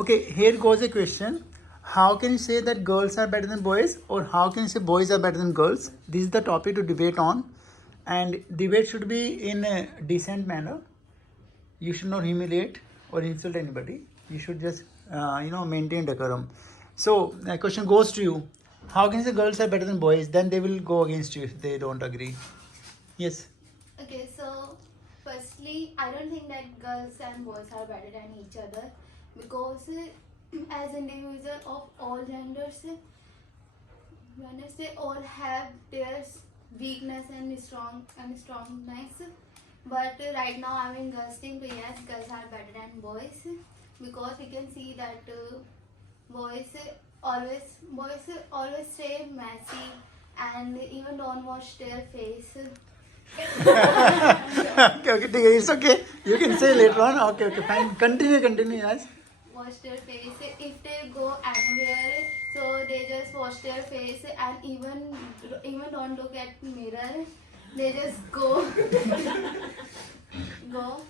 Okay, here goes a question. How can you say that girls are better than boys, or how can you say boys are better than girls? This is the topic to debate on, and debate should be in a decent manner. You should not humiliate or insult anybody. You should just maintain decorum. So the question goes to you. How can you say girls are better than boys? Then they will go against you if they don't agree. Yes. Okay, so firstly, I don't think that girls and boys are better than each other because as individuals of all genders, when I say all have their weakness and strongness. But right now I'm in girls team, so yes, girls are better than boys because we can see that boys always stay messy and even don't wash their face. Okay, it's okay. You can say later on. Okay, fine. Continue, yes. Wash their face if they go anywhere, so they just wash their face and even don't look at mirror. They just go. Go.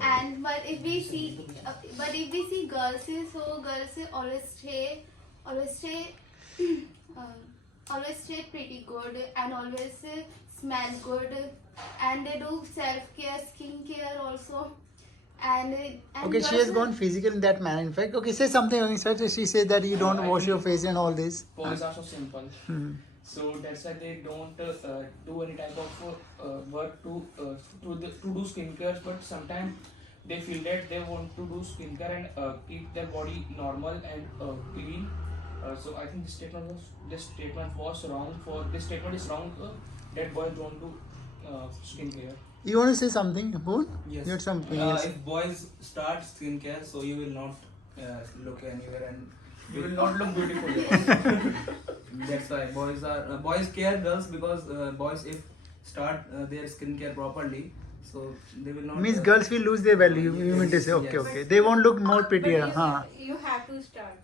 And but if we see girls, so girls always stay um, always stay pretty good and always smell good, and they do self-care, skincare also. And Okay, she has gone physical in that manner. In fact, okay, say something on sir. She said that you don't wash your face and all this. Boys are so simple. So that's why they don't do any type of work to do skincare. But sometimes they feel that they want to do skincare and keep their body normal and clean. So I think this statement was wrong. This statement is wrong that boys don't do skincare. You want to say something, Boon? Yes. You had something. Yes. If boys start skincare, so you will not look anywhere and You will not look beautiful. that's why boys care girls because boys if start their skincare properly, so they will not. Means girls will lose their value. You mean to say, okay, Yes. okay. They won't look more prettier. But Huh. you have to start.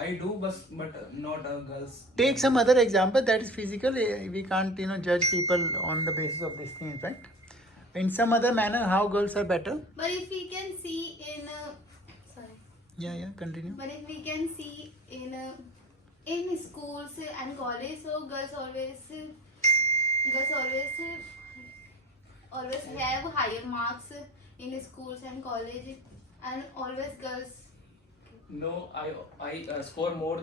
I do, but not girls. Take some other example that is physical. We can't, judge people on the basis of this thing, right? In some other manner, how girls are better. But if we can see in sorry. Yeah, continue. But if we can see in schools and college, so girls always have higher marks in schools and college, and always girls. No, I score more.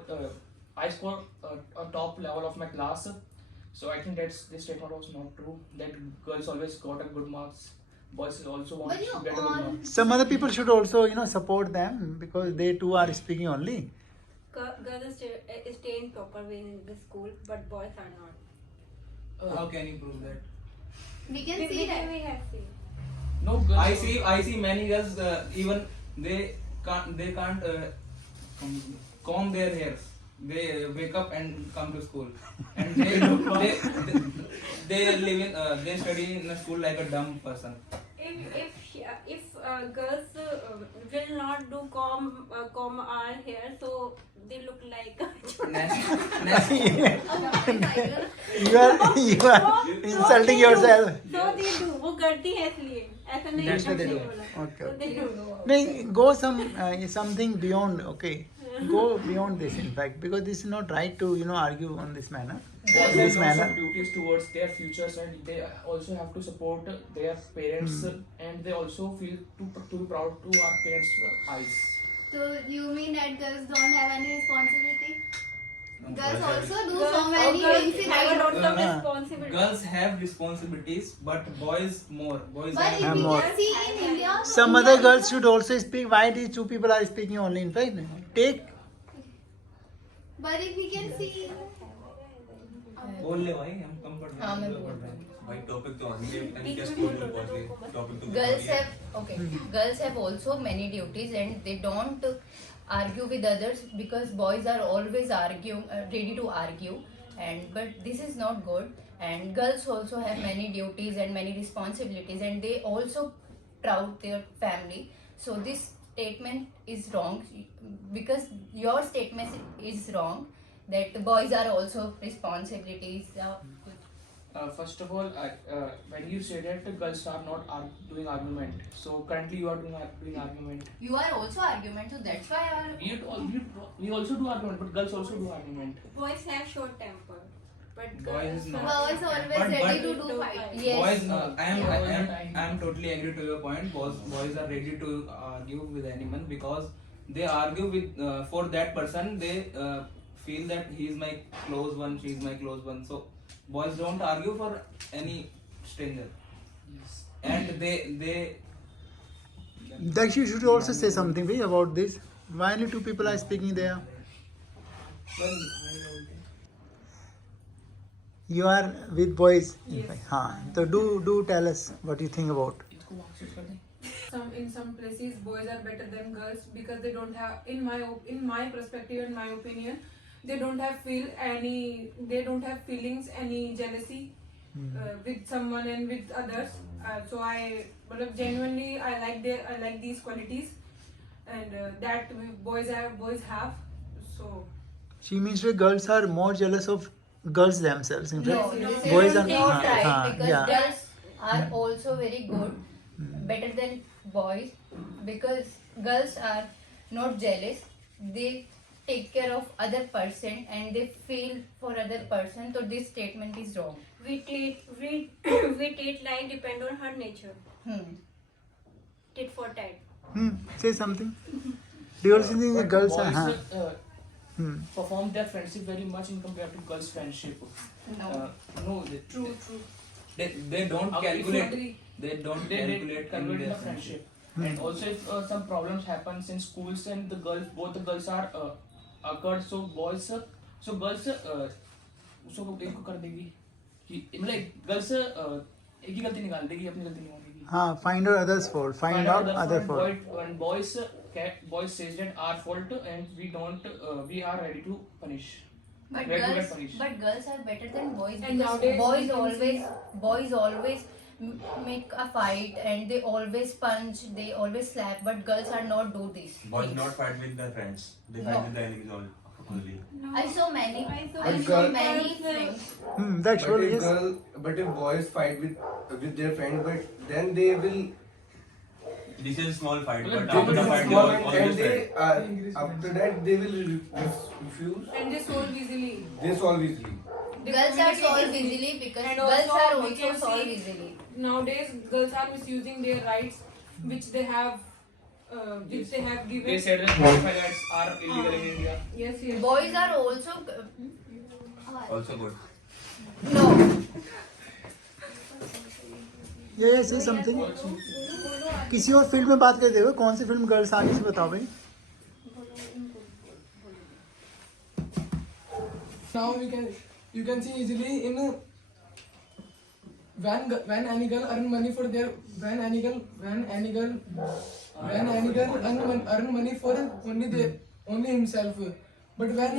I score a top level of my class. So I think this statement was not true. That girls always got a good marks. Boys also want But you to get a good all- marks. Some other people should also, support them because they too are speaking only. Girls stay in proper way in the school, but boys are not. How can you prove that? We can see that. We have seen. No girls. I see many girls even they can't comb their hairs. They wake up and come to school, and they live in they study in a school like a dumb person. If girls will not do comb our hair, so they look like. You are insulting yourself. So they do. वो करती है इसलिए ऐसा नहीं That's what they ऐसे do. बोला. Okay. So they do. No, go something beyond. Okay, go beyond this. In fact, because this is not right to argue on this manner. Boys This have manner. also duties towards their futures, and they also have to support their parents, and they also feel to be proud to our parents' eyes. So you mean that girls don't have any responsibility? Girls also do Girls- so many girls things in have a life. lot of Uh-huh. responsibility. Girls have responsibilities, but boys more. Boys But have if we more. can see in India, Some India other girls should also speak. Why these two people are speaking only? In fact, take. But if we can see, बोल ले भाई हम comfort हाँ, मैं में बोल पढ़ रहे हैं. भाई टॉपिक तो आने के टाइम बीच क्या में स्कूल बोलो, में पहुंच गए बोलो, टॉपिक तो girls बता दिया. have girls have also many duties and they don't argue with others because boys are always ready to argue, but this is not good. And girls also have many duties and many responsibilities, and they also proud their family. So this statement is wrong because your statement is wrong that boys are also responsibilities. First of all, when you say that girls are not doing argument, so currently you are doing argument. You are also argument, so that's why our We also do argument, but girls also do argument. Boys have short temper, but Boys girls is not. Boys always But- ready but- to do fight. Yes. Boys, Yeah. I am totally agree to your point. Boys are ready to argue with anyone because they argue with for that person. They feel that he is my close one, she is my close one. So boys don't argue for any stranger, Yes. and they Dakshi, you should also say something bhai, about this. Why only two people are speaking there? Well, You are with boys. Yes. हाँ, so do tell us what you think about. इसको वापस कर दें. In some places boys are better than girls because they don't have, in my perspective and my opinion, they don't have feelings, any jealousy with someone and with others. So genuinely I like these qualities, and that boys have. So She means that girls are more jealous of girls themselves. In no, fact, this boys is are not right because yeah. girls are also very good, better than boys, because girls are not jealous. They take care of other person and they feel for other person. So this statement is wrong. we treat like depend on her nature. Tit for tat. Say something. Do you also think that But girls are? boys, perform their friendship very much in compared to girls' friendship. No. No, true. they don't Okay, if you calculate. agree. They don't they calculate convert in in their a friendship. And also, if some problems happens in schools and both the girls are occurred, so girls उसको एक को कर देगी कि मतलब girls एक ही गलती निकाल देगी, अपनी गलती निकाल देगी. हाँ, find out others' fault. Find out other fault. When boys says that our fault and we are ready to punish. But Ready to girls, get punished. but girls are better than boys And because nowadays we can boys always make a fight and they always punch, they always slap. But girls are not do this. Boys things. not fight with their friends. They No. fight with the enemies only. I saw many. I saw I many saw girls- many friends. That's But what if yes. but if boys fight with their friends, but then they will This is a small fight, Well, but they after will the do fight, they small are and always they friends. after that they will refuse. And they solve easily. They solve easily. They Girls are communicate solved easily. easily because And girls also are we also can solved see easily. Nowadays girls are misusing their rights which they have They given. said that Spotify ads are illegal in India. Yes. Boys are also Also good. no. Yeah, say something. किसी और field में बात कर देखो, कौन सी film girls आ रही है बताओ भाई. Now you can see easily in when any girl earn money for their when any girl earn money for only himself, but when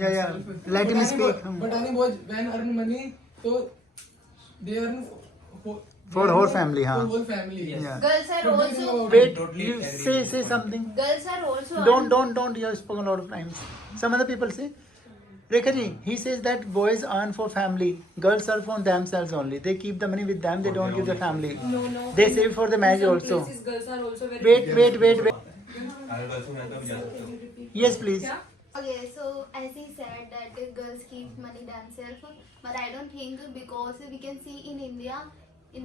Yeah. Let him speak. but any boy when earn money, so they earn For whole family, for हाँ. whole family. Yeah. Girls are But this is also about- Wait, Totally you agree. say something. girls are also Don't. You have spoken a lot of times. Some other people say. Rekha ji, he says that boys earn for family, girls earn for themselves only. They keep the money with them. They don't give the family. No. They save for the marriage In some also. places, girls are also very. Wait. अगर girls में तो जा सकते हो. Yes, please. Okay, so as he said that the girls keep money themselves, but I don't think because we can see in India is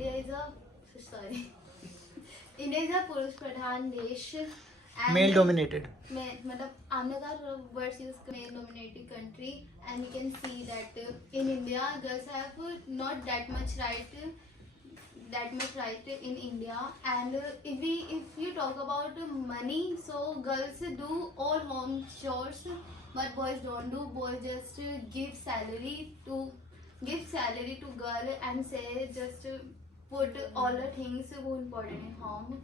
a Purush Pradhan desh. and Male dominated. मतलब I'm not a words use male dominated country, and we can see that in India girls have not that much right in India. And if you talk about money, so girls do all home chores, but boys don't do. Boys just give salary to girl and say just put all the things who important in home.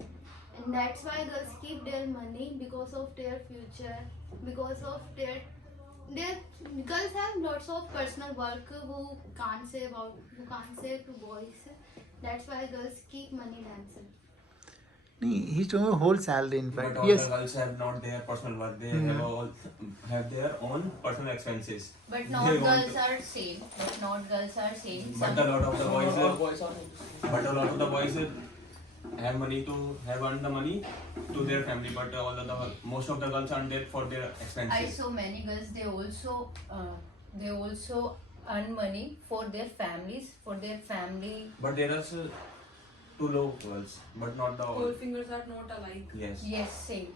And that's why girls keep their money because of their future, because of their girls have lots of personal work who can't say to boys. That's why girls keep money themselves. He's talking about whole salary, in But fact. all Yes. the girls have not their personal work. They Hmm. have all have their own personal expenses. But They not want girls to- are same. But not girls are same. But a lot of the boys, All boys are but a lot of the boys have money to have earned the money to their family. But all of the most of the girls earn that for their I expenses. saw many girls. They also earn money for their families, for their family. But there are too low girls, but not the all. All fingers are not alike. Yes. Yes, same.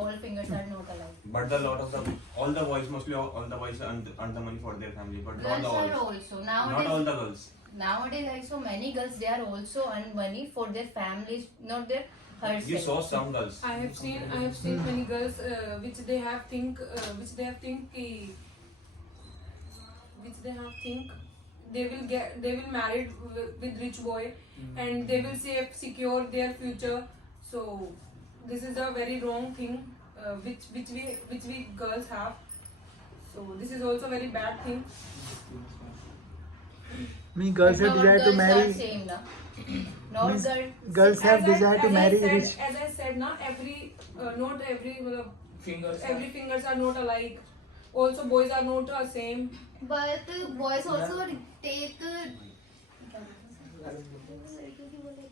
All fingers are not alike. But the lot of the all the boys, mostly all the boys earn the money for their family, but not Girls the are all. also Not all nowadays. the girls. Nowadays, I saw many girls. They are also earn money for their families, not their herself. You saw some girls. I have seen many girls which they have think they will marry with rich boy and they will secure their future. So this is a very wrong thing which we girls have. So this is also very bad thing. Girls But have not desire to girls marry. are same, na? Not Means girls. girls have desire to marry rich. As I said, na, not every fingers. every fingers are not alike. Also, boys are not same. But boys also take